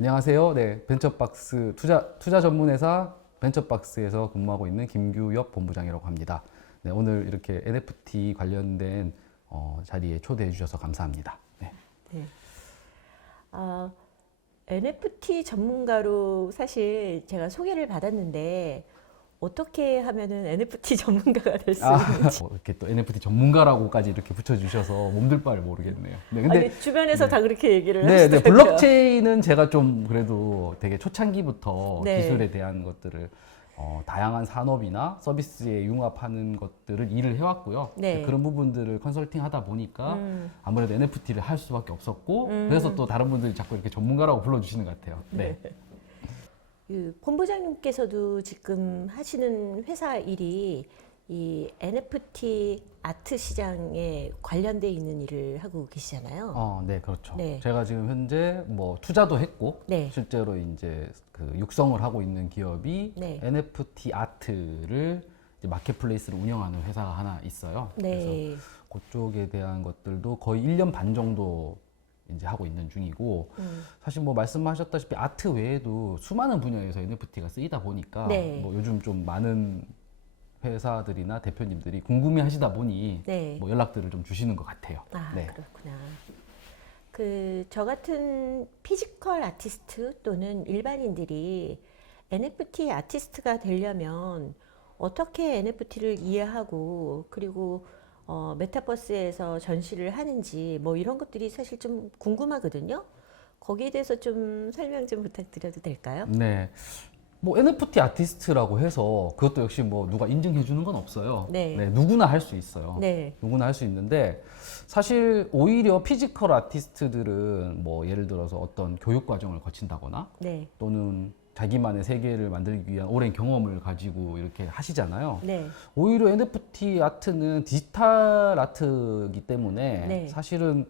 안녕하세요. 네, 벤처박스 투자 투자 전문회사 벤처박스에서 근무하고 있는 김규엽 본부장이라고 합니다. 네, 오늘 이렇게 NFT 관련된 어, 자리에 초대해 주셔서 감사합니다. 네. 네. 아, NFT 전문가로 사실 제가 소개를 받았는데 어떻게 하면은 NFT 전문가가 될수 아, 있는지. 뭐 이렇게 또 NFT 전문가라고까지 이렇게 붙여주셔서 몸둘 바를 모르겠네요. 네, 근데 아니, 주변에서 다 그렇게 얘기를 네, 네, 하시더라고요. 블록체인은 제가 좀 그래도 되게 초창기부터 네. 기술에 대한 것들을 어, 다양한 산업이나 서비스에 융합하는 것들을 일을 해왔고요. 네. 그런 부분들을 컨설팅 하다 보니까 음, 아무래도 NFT를 할 수밖에 없었고 음. 그래서 또 다른 분들이 자꾸 이렇게 전문가라고 불러주시는 것 같아요. 네. 그 본부장님께서도 지금 하시는 회사 일이 이 NFT 아트 시장에 관련돼 있는 일을 하고 계시잖아요. 어, 네, 그렇죠. 네. 제가 지금 현재 뭐 투자도 했고 네. 실제로 이제 그 육성을 하고 있는 기업이 네. NFT 아트를 이제 마켓플레이스를 운영하는 회사가 하나 있어요. 그래서 네. 그쪽에 대한 것들도 거의 1년 반 정도 이제 하고 있는 중이고 음, 사실 뭐 말씀하셨다시피 아트 외에도 수많은 분야에서 NFT가 쓰이다 보니까 네. 뭐 요즘 좀 많은 회사들이나 대표님들이 궁금해 하시다 보니 네. 뭐 연락들을 좀 주시는 것 같아요. 아, 네. 그렇구나. 그, 저 같은 피지컬 아티스트 또는 일반인들이 NFT 아티스트가 되려면 어떻게 NFT를 이해하고 그리고 어, 메타버스에서 전시를 하는지 뭐 이런 것들이 사실 좀 궁금하거든요. 거기에 대해서 좀 설명 좀 부탁드려도 될까요? 네. 뭐 NFT 아티스트라고 해서 그것도 역시 뭐 누가 인증해 주는 건 없어요. 네. 누구나 할 수 있어요. 네. 누구나 할 수 있는데 사실 오히려 피지컬 아티스트들은 뭐 예를 들어서 어떤 교육 과정을 거친다거나 네. 또는 자기만의 세계를 만들기 위한 오랜 경험을 가지고 이렇게 하시잖아요. 네. 오히려 NFT 아트는 디지털 아트이기 때문에 네. 사실은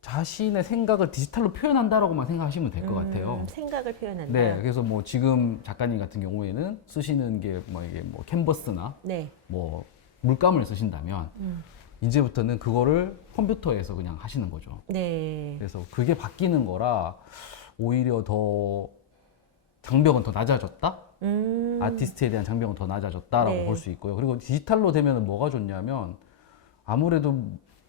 자신의 생각을 디지털로 표현한다라고만 생각하시면 될 것 같아요. 음, 생각을 표현한다. 네, 그래서 뭐 지금 작가님 같은 경우에는 쓰시는 게 뭐 이게 뭐 캔버스나 네. 뭐 물감을 쓰신다면 음. 이제부터는 그거를 컴퓨터에서 그냥 하시는 거죠. 네. 그래서 그게 바뀌는 거라 오히려 더 장벽은 더 낮아졌다. 음. 아티스트에 대한 장벽은 더 낮아졌다라고 네. 볼 수 있고요. 그리고 디지털로 되면 뭐가 좋냐면 아무래도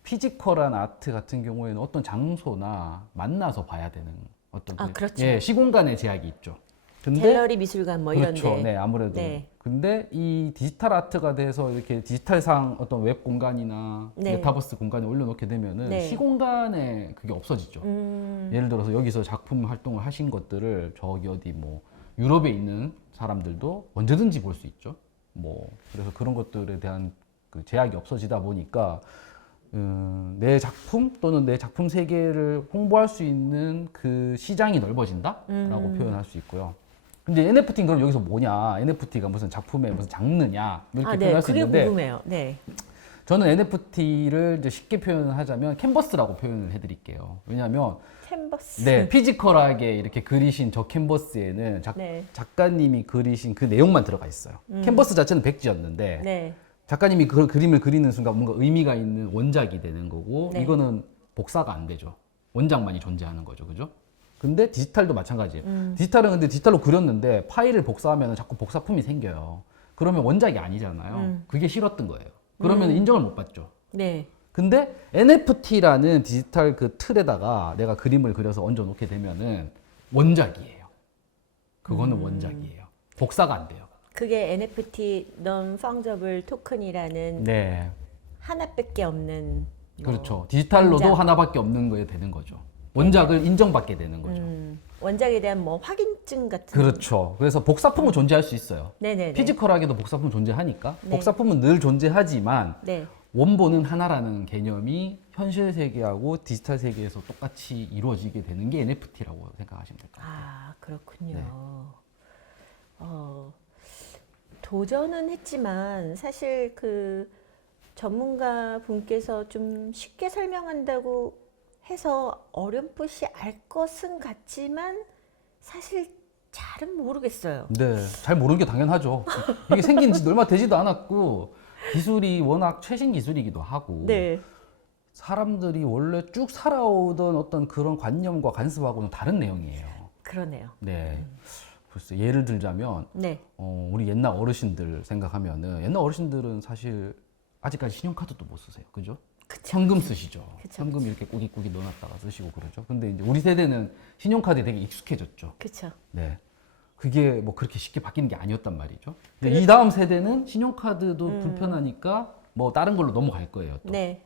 피지컬한 아트 같은 경우에는 어떤 장소나 만나서 봐야 되는 어떤 아, 그- 그렇죠. 예, 시공간의 제약이 있죠. 근데 갤러리 미술관 뭐 그렇죠. 이런데. 네, 아무래도. 네. 근데 이 디지털 아트가 돼서 이렇게 디지털상 어떤 웹 공간이나 네. 메타버스 공간에 올려놓게 되면은 네. 시공간에 그게 없어지죠. 음. 예를 들어서 여기서 작품 활동을 하신 것들을 저기 어디 뭐 유럽에 있는 사람들도 언제든지 볼 수 있죠. 뭐 그래서 그런 것들에 대한 그 제약이 없어지다 보니까 음, 내 작품 또는 내 작품 세계를 홍보할 수 있는 그 시장이 넓어진다라고 음. 표현할 수 있고요. 근데 NFT는 그럼 여기서 뭐냐? NFT가 무슨 작품의 무슨 장르냐? 이렇게 아, 네. 표현할 수 그게 있는데 궁금해요. 네. 저는 NFT를 이제 쉽게 표현을 하자면 캔버스라고 표현을 해드릴게요. 왜냐하면 캔버스. 네, 피지컬하게 이렇게 그리신 저 캔버스에는 작, 네. 작가님이 그리신 그 내용만 들어가 있어요. 캔버스 자체는 백지였는데 네. 작가님이 그 그림을 그리는 순간 뭔가 의미가 있는 원작이 되는 거고 네. 이거는 복사가 안 되죠. 원작만이 존재하는 거죠, 그죠? 근데 디지털도 마찬가지예요. 음. 디지털은 근데 디지털로 그렸는데 파일을 복사하면 자꾸 복사품이 생겨요. 그러면 원작이 아니잖아요. 음. 그게 싫었던 거예요. 그러면 인정을 못 받죠. 네. 근데 NFT라는 디지털 그 틀에다가 내가 그림을 그려서 얹어 놓게 되면은 원작이에요. 그거는 음. 원작이에요. 복사가 안 돼요. 그게 NFT non fungible 토큰이라는 네. 하나밖에 없는 뭐, 그렇죠. 디지털로도 원작. 하나밖에 없는 거에 되는 거죠. 원작을 인정받게 되는 거죠. 음, 원작에 대한 뭐 확인증 같은 그렇죠. 그래서 복사품은 존재할 수 있어요. 네네네. 피지컬하게도 복사품 존재하니까 네. 복사품은 늘 존재하지만 네. 원본은 하나라는 개념이 현실 세계하고 디지털 세계에서 똑같이 이루어지게 되는 게 NFT라고 생각하시면 될 것 같아요. 아 그렇군요. 네. 어, 도전은 했지만 사실 그 전문가 분께서 좀 쉽게 설명한다고 해서 어렴풋이 알 것은 같지만 사실 잘은 모르겠어요. 네, 잘 모르는 게 당연하죠. 이게 생긴 지 얼마 되지도 않았고 기술이 워낙 최신 기술이기도 하고 네. 사람들이 원래 쭉 살아오던 어떤 그런 관념과 관습하고는 다른 내용이에요. 그러네요. 네. 글쎄 예를 들자면 네. 어, 우리 옛날 어르신들 생각하면은 옛날 어르신들은 사실 아직까지 신용카드도 못 쓰세요. 그죠? 그쵸. 현금 쓰시죠. 그쵸, 현금 이렇게 꾸깃꾸깃 넣어놨다가 쓰시고 그러죠. 근데 이제 우리 세대는 신용카드에 되게 익숙해졌죠. 그렇죠. 네. 그게 뭐 그렇게 쉽게 바뀌는 게 아니었단 말이죠. 근데 이 다음 세대는 신용카드도 불편하니까 뭐 다른 걸로 넘어갈 거예요. 또. 네.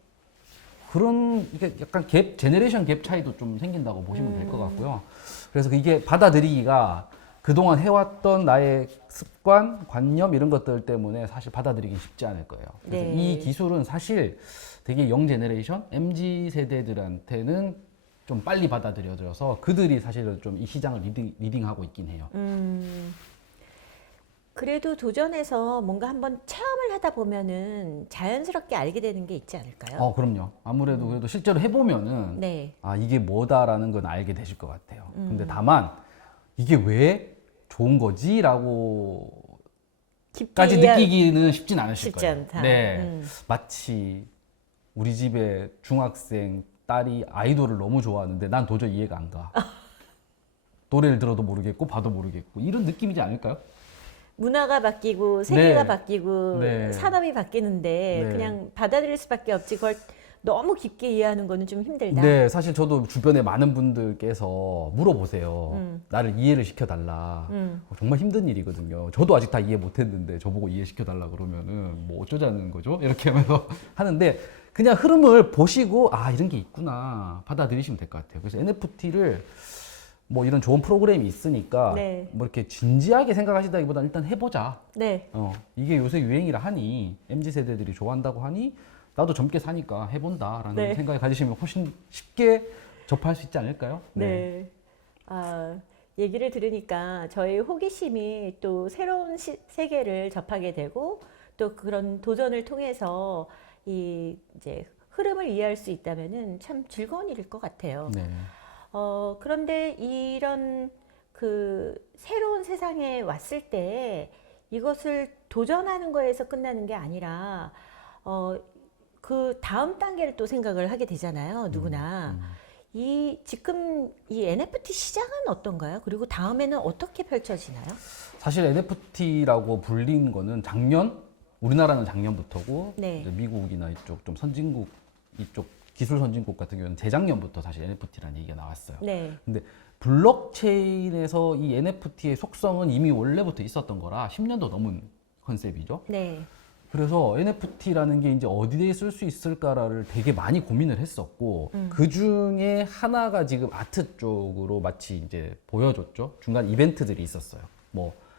그런 이게 약간 갭 제네레이션 갭 차이도 좀 생긴다고 보시면 될것 같고요. 그래서 이게 받아들이기가 그동안 해왔던 나의 습관, 관념 이런 것들 때문에 사실 받아들이기 쉽지 않을 거예요. 그래서 네. 이 기술은 사실 되게 영 제네레이션, MZ 세대들한테는 좀 빨리 받아들여져서 그들이 사실은 좀 이 시장을 리딩, 리딩하고 있긴 해요. 음, 그래도 도전해서 뭔가 한번 체험을 하다 보면은 자연스럽게 알게 되는 게 있지 않을까요? 어, 그럼요. 아무래도 그래도 실제로 해보면은 네. 아 이게 뭐다라는 건 알게 되실 것 같아요. 음. 근데 다만 이게 왜 좋은 거지라고 까지 느끼기는 쉽진 않으실 쉽지 거예요. 않다. 네, 음. 마치 우리 집에 중학생 딸이 아이돌을 너무 좋아하는데 난 도저히 이해가 안 가. 노래를 들어도 모르겠고 봐도 모르겠고 이런 느낌이지 않을까요? 문화가 바뀌고 세계가 네. 바뀌고 네. 산업이 바뀌는데 네. 그냥 받아들일 수밖에 없지 그걸 너무 깊게 이해하는 거는 좀 힘들다. 네, 사실 저도 주변에 많은 분들께서 물어보세요. 음. 나를 이해를 시켜달라. 음. 어, 정말 힘든 일이거든요. 저도 아직 다 이해 못했는데 저보고 이해시켜달라 그러면은 뭐 어쩌자는 거죠? 이렇게 하면서 하는데 그냥 흐름을 보시고 아 이런 게 있구나 받아들이시면 될 것 같아요. 그래서 NFT를 뭐 이런 좋은 프로그램이 있으니까 네. 뭐 이렇게 진지하게 생각하시다기보다 일단 해보자. 네. 어, 이게 요새 유행이라 하니 MZ 세대들이 좋아한다고 하니 나도 젊게 사니까 해본다라는 네. 생각을 가지시면 훨씬 쉽게 접할 수 있지 않을까요? 네. 아, 얘기를 들으니까 저의 호기심이 또 새로운 시- 세계를 접하게 되고 또 그런 도전을 통해서 이 이제 흐름을 이해할 수 있다면은 참 즐거운 일일 것 같아요. 네. 어, 그런데 이런 그 새로운 세상에 왔을 때 이것을 도전하는 거에서 끝나는 게 아니라 어, 그 다음 단계를 또 생각을 하게 되잖아요. 누구나. 음. 이 지금 이 NFT 시장은 어떤가요? 그리고 다음에는 어떻게 펼쳐지나요? 사실 NFT라고 불린 거는 작년 우리나라는 작년부터고 네. 이제 미국이나 이쪽 좀 선진국 이쪽 기술 선진국 같은 경우는 재작년부터 사실 NFT라는 얘기가 나왔어요. 네. 근데 블록체인에서 이 NFT의 속성은 이미 원래부터 있었던 거라 10년도 넘은 컨셉이죠. 네. 그래서 NFT라는 게 이제 어디에 쓸 수 있을까를 되게 많이 고민을 했었고 음. 그 중에 하나가 지금 아트 쪽으로 마치 이제 보여줬죠. 중간 이벤트들이 있었어요. 뭐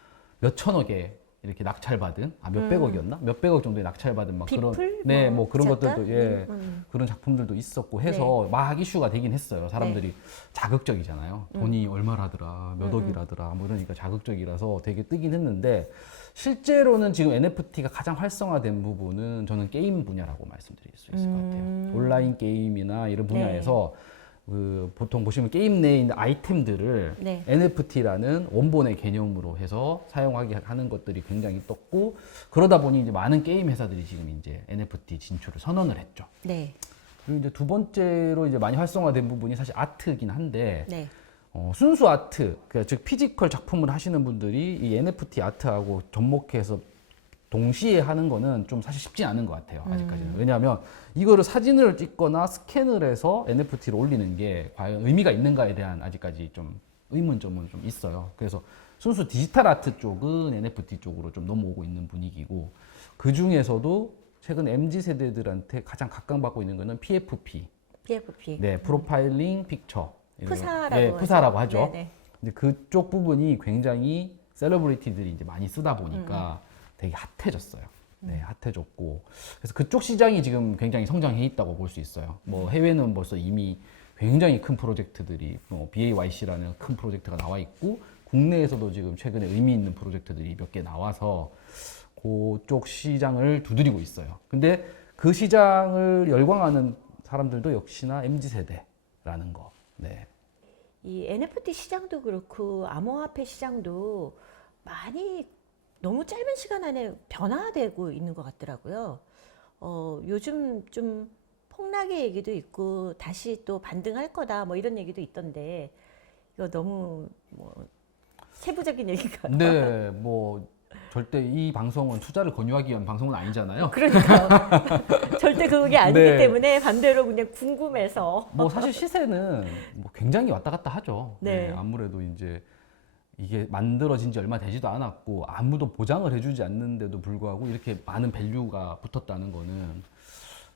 몇 천억에 이렇게 낙찰받은 아 몇백억이었나? 몇백억 정도에 낙찰받은 막 그런 음. 비플? 네, 뭐 뭐 그런 작가? 것들도 예. 음. 그런 작품들도 있었고 해서 네. 막 이슈가 되긴 했어요. 사람들이 자극적이잖아요. 돈이 음. 얼마라더라, 몇 억이라더라, 뭐 이러니까 자극적이라서 되게 뜨긴 했는데 실제로는 지금 NFT가 가장 활성화된 부분은 저는 게임 분야라고 말씀드릴 수 있을 것 같아요. 음. 온라인 게임이나 이런 네. 분야에서 그 보통 보시면 게임 내에 있는 아이템들을 네. NFT라는 원본의 개념으로 해서 사용하게 하는 것들이 굉장히 떴고 그러다 보니 이제 많은 게임 회사들이 지금 이제 NFT 진출을 선언을 했죠. 네. 그리고 이제 두 번째로 이제 많이 활성화된 부분이 사실 아트이긴 한데 네. 어, 순수 아트, 그러니까 즉 피지컬 작품을 하시는 분들이 이 NFT 아트하고 접목해서 동시에 하는 거는 좀 사실 쉽지 않은 것 같아요. 아직까지는. 왜냐하면 이거를 사진을 찍거나 스캔을 해서 NFT를 올리는 게 과연 의미가 있는가에 대한 아직까지 좀 의문점은 좀 있어요. 그래서 순수 디지털 아트 쪽은 NFT 쪽으로 좀 넘어오고 있는 분위기고 그 중에서도 최근 MZ 세대들한테 가장 각광받고 있는 거는 PFP, PFP. 네 프로파일링 픽처. 푸사라고 네, 하죠. 푸사라고 하죠. 네, 네. 근데 그쪽 부분이 굉장히 셀러브리티들이 이제 많이 쓰다 보니까 되게 핫해졌어요. 네, 핫해졌고 그래서 그쪽 시장이 지금 굉장히 성장해 있다고 볼 수 있어요. 뭐 해외는 벌써 이미 굉장히 큰 프로젝트들이 뭐 BAYC라는 큰 프로젝트가 나와 있고 국내에서도 지금 최근에 의미 있는 프로젝트들이 몇 개 나와서 그쪽 시장을 두드리고 있어요. 근데 그 시장을 열광하는 사람들도 역시나 MZ 세대라는 거. 네. 이 NFT 시장도 그렇고 암호화폐 시장도 많이 너무 짧은 시간 안에 변화되고 있는 것 같더라고요. 어, 요즘 좀 폭락의 얘기도 있고 다시 또 반등할 거다 뭐 이런 얘기도 있던데 이거 너무 뭐 세부적인 얘기가. 근데 뭐 절대 이 방송은 투자를 권유하기 위한 방송은 아니잖아요. 그러니까 절대 그게 아니기 네. 때문에 반대로 그냥 궁금해서. 뭐 사실 시세는 뭐 굉장히 왔다 갔다 하죠. 네. 아무래도 이제 이게 만들어진 지 얼마 되지도 않았고 아무도 보장을 해주지 않는데도 불구하고 이렇게 많은 밸류가 붙었다는 거는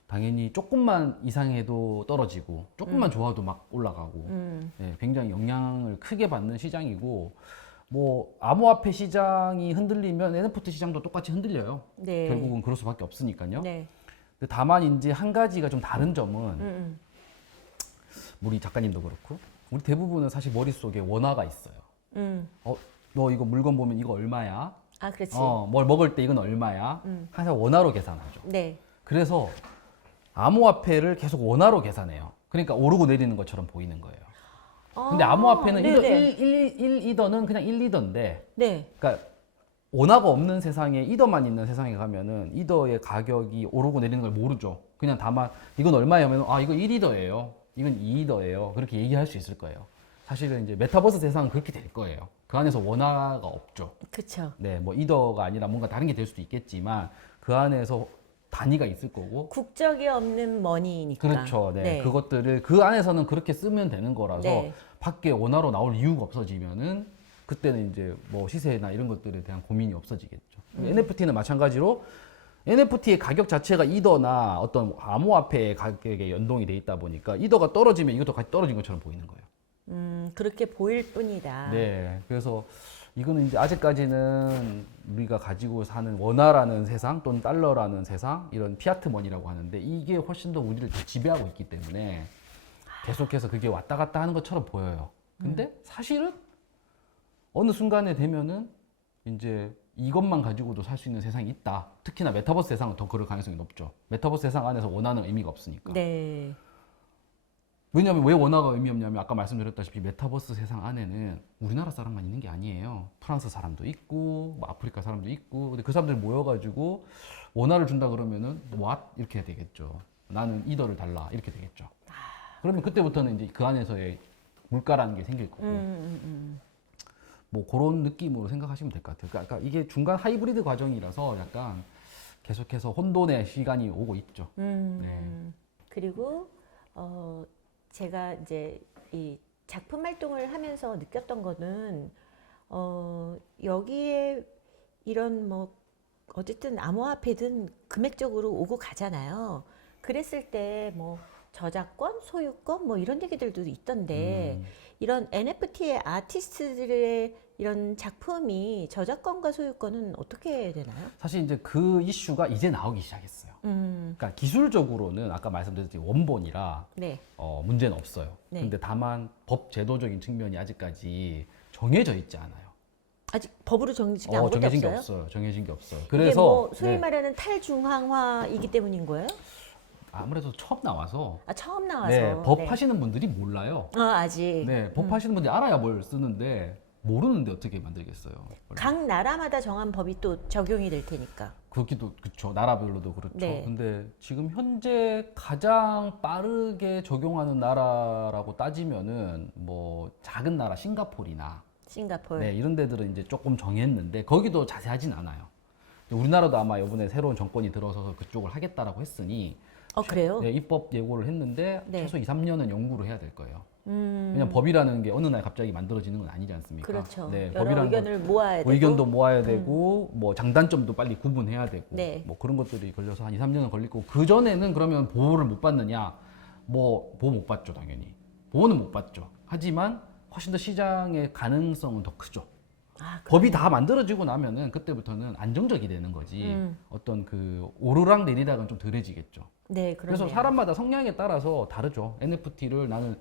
당연히 조금만 이상해도 떨어지고 조금만 좋아도 막 올라가고 음, 네, 굉장히 영향을 크게 받는 시장이고 뭐 암호화폐 시장이 흔들리면 NFT 시장도 똑같이 흔들려요. 네. 결국은 그럴 수밖에 없으니까요. 네. 근데 다만 이제 한 가지가 좀 다른 점은 음, 음. 우리 작가님도 그렇고 우리 대부분은 사실 머릿속에 원화가 있어요. 음. 어, 너 이거 물건 보면 이거 얼마야? 아, 그렇지. 어, 뭘 먹을 때 이건 얼마야? 음. 항상 원화로 계산하죠. 네. 그래서 암호화폐를 계속 원화로 계산해요. 그러니까 오르고 내리는 것처럼 보이는 거예요. 근데 아, 암호화폐는 네네. 1, 1, 1, 1이더는 그냥 1, 2더인데 네. 그러니까 원화가 없는 세상에 이더만 있는 세상에 가면은 이더의 가격이 오르고 내리는 걸 모르죠. 그냥 다만 이건 얼마냐면 아 이거 1이더예요. 이건 2이더예요. 그렇게 얘기할 수 있을 거예요. 사실은 이제 메타버스 세상은 그렇게 될 거예요. 그 안에서 원화가 없죠. 그렇죠. 네, 뭐 이더가 아니라 뭔가 다른 게 될 수도 있겠지만 그 안에서 단위가 있을 거고 국적이 없는 머니니까. 그렇죠. 네. 그것들을 그 안에서는 그렇게 쓰면 되는 거라서 네. 밖에 원화로 나올 이유가 없어지면은 그때는 이제 뭐 시세나 이런 것들에 대한 고민이 없어지겠죠. 음. NFT는 마찬가지로 NFT의 가격 자체가 이더나 어떤 암호화폐의 가격에 연동이 돼 있다 보니까 이더가 떨어지면 이것도 같이 떨어진 것처럼 보이는 거예요. 음, 그렇게 보일 뿐이다. 네. 그래서 이거는 이제 아직까지는 우리가 가지고 사는 원화라는 세상 또는 달러라는 세상 이런 피아트 머니라고 하는데 이게 훨씬 더 우리를 더 지배하고 있기 때문에 계속해서 그게 왔다 갔다 하는 것처럼 보여요. 근데 사실은 어느 순간에 되면은 이제 이것만 가지고도 살 수 있는 세상이 있다. 특히나 메타버스 세상은 더 그럴 가능성이 높죠. 메타버스 세상 안에서 원하는 의미가 없으니까. 네. 왜냐하면 왜 원화가 의미 없냐면 아까 말씀드렸다시피 메타버스 세상 안에는 우리나라 사람만 있는 게 아니에요. 프랑스 사람도 있고 뭐 아프리카 사람도 있고 근데 그 사람들 모여가지고 원화를 준다 그러면은 what 이렇게 되겠죠. 나는 이더를 달라 이렇게 되겠죠. 그러면 그때부터는 이제 그 안에서의 물가라는 게 생길 거고 음, 음, 음. 뭐 그런 느낌으로 생각하시면 될 것 같아요. 그러니까 이게 중간 하이브리드 과정이라서 약간 계속해서 혼돈의 시간이 오고 있죠. 음. 네. 그리고 어 제가 이제 이 작품 활동을 하면서 느꼈던 거는 어 여기에 이런 뭐 어쨌든 암호화폐든 금액적으로 오고 가잖아요. 그랬을 때 뭐 저작권, 소유권 뭐 이런 얘기들도 있던데 음. 이런 NFT의 아티스트들의 이런 작품이 저작권과 소유권은 어떻게 되나요? 사실 이제 그 이슈가 이제 나오기 시작했어요. 음, 그러니까 기술적으로는 아까 말씀드렸듯이 원본이라 네, 어, 문제는 없어요. 네. 근데 다만 법 제도적인 측면이 아직까지 정해져 있지 않아요. 아직 법으로 정해진 게 어, 아무것도 정해진 없어요. 게 없어요. 정해진 게 없어요. 이게 그래서 뭐 소위 네, 말하는 탈중앙화이기 때문인 거예요? 아무래도 처음 나와서 아 처음 나와서 네, 법 네. 하시는 분들이 몰라요. 어, 아직 네, 법 하시는 분들이 알아야 뭘 쓰는데 모르는데 어떻게 만들겠어요. 각 나라마다 정한 법이 또 적용이 될 테니까. 그렇기도 그렇죠. 나라별로도 그렇죠. 네. 근데 지금 현재 가장 빠르게 적용하는 나라라고 따지면은 뭐 작은 나라 싱가포르나 싱가폴. 네, 이런 데들은 이제 조금 정했는데 거기도 자세하진 않아요. 우리나라도 아마 이번에 새로운 정권이 들어서서 그쪽을 하겠다라고 했으니 어 그래요? 네, 입법 예고를 했는데 네. 최소 2, 3년은 연구를 해야 될 거예요. 음, 왜냐면 법이라는 게 어느 날 갑자기 만들어지는 건 아니지 않습니까? 그렇죠. 네, 법이라는 건 의견을 모아야 되고. 의견도 모아야 되고 뭐 장단점도 빨리 구분해야 되고 네. 뭐 그런 것들이 걸려서 한 2, 3년은 걸릴 거고 그 전에는 그러면 보호를 못 받느냐? 뭐 보호 못 받죠, 당연히. 보호는 못 받죠. 하지만 훨씬 더 시장의 가능성은 더 크죠. 아, 그- 법이 다 만들어지고 나면은 그때부터는 안정적이 되는 거지. 음. 어떤 그 오르락 내리락은 좀 덜해지겠죠. 네, 그러네요. 그래서 사람마다 성향에 따라서 다르죠. NFT를 나는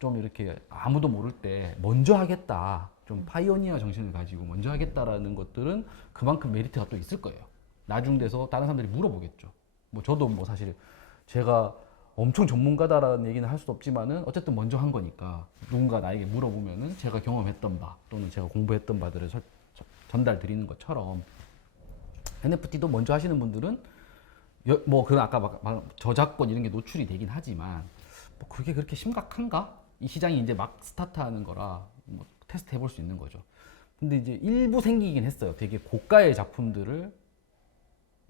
좀 이렇게 아무도 모를 때 먼저 하겠다. 좀 파이오니어 정신을 가지고 먼저 하겠다라는 것들은 그만큼 메리트가 또 있을 거예요. 나중 돼서 다른 사람들이 물어보겠죠. 뭐 저도 뭐 사실 제가 엄청 전문가다라는 얘기는 할 수도 없지만은 어쨌든 먼저 한 거니까 누군가 나에게 물어보면은 제가 경험했던 바 또는 제가 공부했던 바들을 설- 전달 드리는 것처럼 NFT도 먼저 하시는 분들은 여- 뭐 그런 아까 막, 막 저작권 이런 게 노출이 되긴 하지만 뭐 그게 그렇게 심각한가? 이 시장이 이제 막 스타트하는 거라 뭐 테스트 해볼 수 있는 거죠. 근데 이제 일부 생기긴 했어요. 되게 고가의 작품들을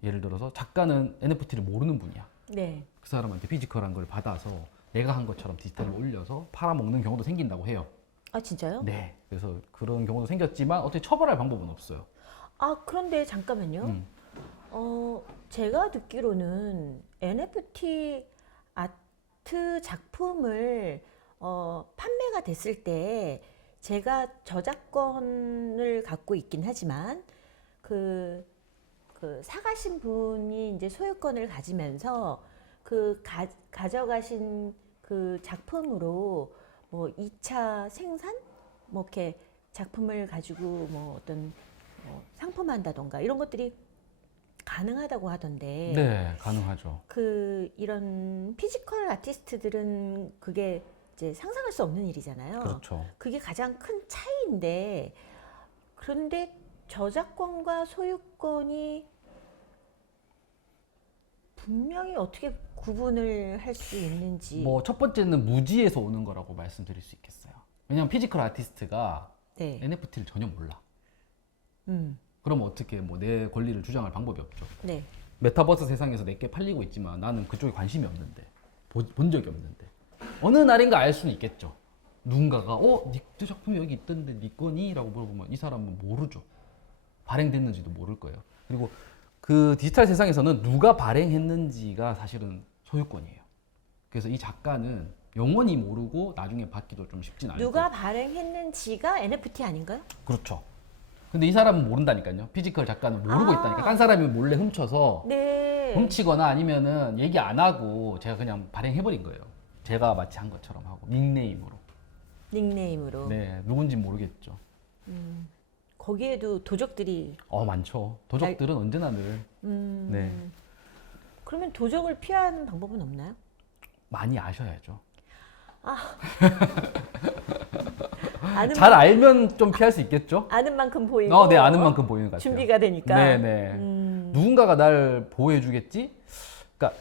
예를 들어서 작가는 NFT를 모르는 분이야. 네. 그 사람한테 피지컬한 걸 받아서 내가 한 것처럼 디지털로 올려서 팔아먹는 경우도 생긴다고 해요. 아 진짜요? 네. 그래서 그런 경우도 생겼지만 어떻게 처벌할 방법은 없어요. 아 그런데 잠깐만요. 음. 어 제가 듣기로는 NFT 아트 작품을 어 판매가 됐을 때 제가 저작권을 갖고 있긴 하지만 그, 그 사가신 분이 이제 소유권을 가지면서 그 가, 가져가신 그 작품으로 뭐 2차 생산 뭐 이렇게 작품을 가지고 뭐 어떤 뭐 상품한다던가 이런 것들이 가능하다고 하던데 네, 가능하죠. 그 이런 피지컬 아티스트들은 그게 이제 상상할 수 없는 일이잖아요. 그렇죠. 그게 가장 큰 차이인데 그런데 저작권과 소유권이 분명히 어떻게 구분을 할 수 있는지 뭐 첫 번째는 무지에서 오는 거라고 말씀드릴 수 있겠어요. 왜냐면 피지컬 아티스트가 네. NFT를 전혀 몰라. 음. 그럼 어떻게 뭐 내 권리를 주장할 방법이 없죠. 네. 메타버스 세상에서 내게 팔리고 있지만 나는 그쪽에 관심이 없는데 보- 본 적이 없는데 어느 날인가 알 수는 있겠죠. 누군가가 어, 네, 네 작품이 여기 있던데 네 거니? 라고 물어보면 이 사람은 모르죠. 발행됐는지도 모를 거예요. 그리고 그 디지털 세상에서는 누가 발행했는지가 사실은 소유권이에요. 그래서 이 작가는 영원히 모르고 나중에 받기도 좀 쉽진 않아요. 누가 발행했는지가 NFT 아닌가요? 그렇죠. 근데 이 사람은 모른다니까요. 피지컬 작가는 모르고 아. 있다니까. 딴 사람이 몰래 훔쳐서 네. 훔치거나 아니면은 얘기 안 하고 제가 그냥 발행해버린 거예요. 제가 마치 한 것처럼 하고 닉네임으로. 닉네임으로. 네, 누군지 모르겠죠. 거기에도 도적들이 어 많죠. 도적들은 언제나 늘 음. 네. 그러면 도적을 피하는 방법은 없나요? 많이 아셔야죠. 아는 잘 알면 좀 피할 수 있겠죠. 아는 만큼 보이고 어, 네 아는 만큼 보이는 것 같아요. 준비가 되니까. 네 네. 음, 누군가가 날 보호해 주겠지. 그러니까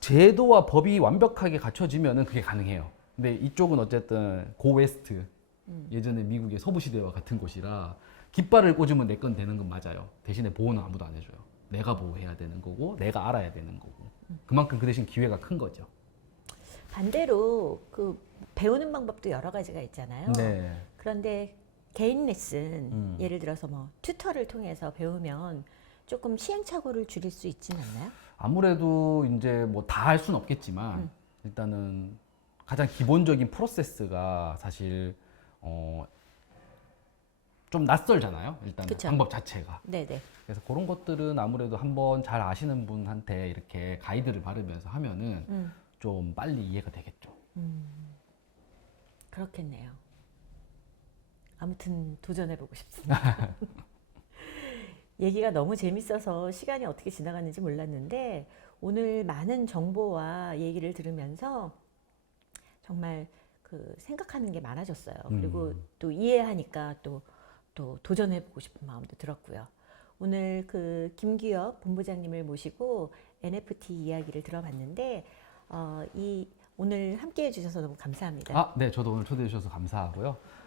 제도와 법이 완벽하게 갖춰지면은 그게 가능해요. 근데 이쪽은 어쨌든 고웨스트 음. 예전에 미국의 서부 시대와 같은 곳이라 깃발을 꽂으면 내 건 되는 건 맞아요. 대신에 보호는 아무도 안 해줘요. 내가 보호해야 되는 거고 내가 알아야 되는 거고 그만큼 그 대신 기회가 큰 거죠. 반대로 그 배우는 방법도 여러 가지가 있잖아요. 네. 그런데 개인 레슨 음. 예를 들어서 뭐 튜터를 통해서 배우면 조금 시행착오를 줄일 수 있진 않나요? 아무래도 이제 뭐 다 할 수는 없겠지만 음. 일단은 가장 기본적인 프로세스가 사실 어, 좀 낯설잖아요. 일단. 방법 자체가. 네네. 그래서 그런 것들은 아무래도 한번 잘 아시는 분한테 이렇게 가이드를 받으면서 하면은 음, 좀 빨리 이해가 되겠죠. 그렇겠네요. 아무튼 도전해보고 싶습니다. 얘기가 너무 재밌어서 시간이 어떻게 지나갔는지 몰랐는데 오늘 많은 정보와 얘기를 들으면서 정말 그 생각하는 게 많아졌어요. 그리고 음. 또 이해하니까 또, 또 도전해보고 싶은 마음도 들었고요. 오늘 그 김기혁 본부장님을 모시고 NFT 이야기를 들어봤는데 어, 이 오늘 함께 해주셔서 너무 감사합니다. 아, 네, 저도 오늘 초대해 주셔서 감사하고요.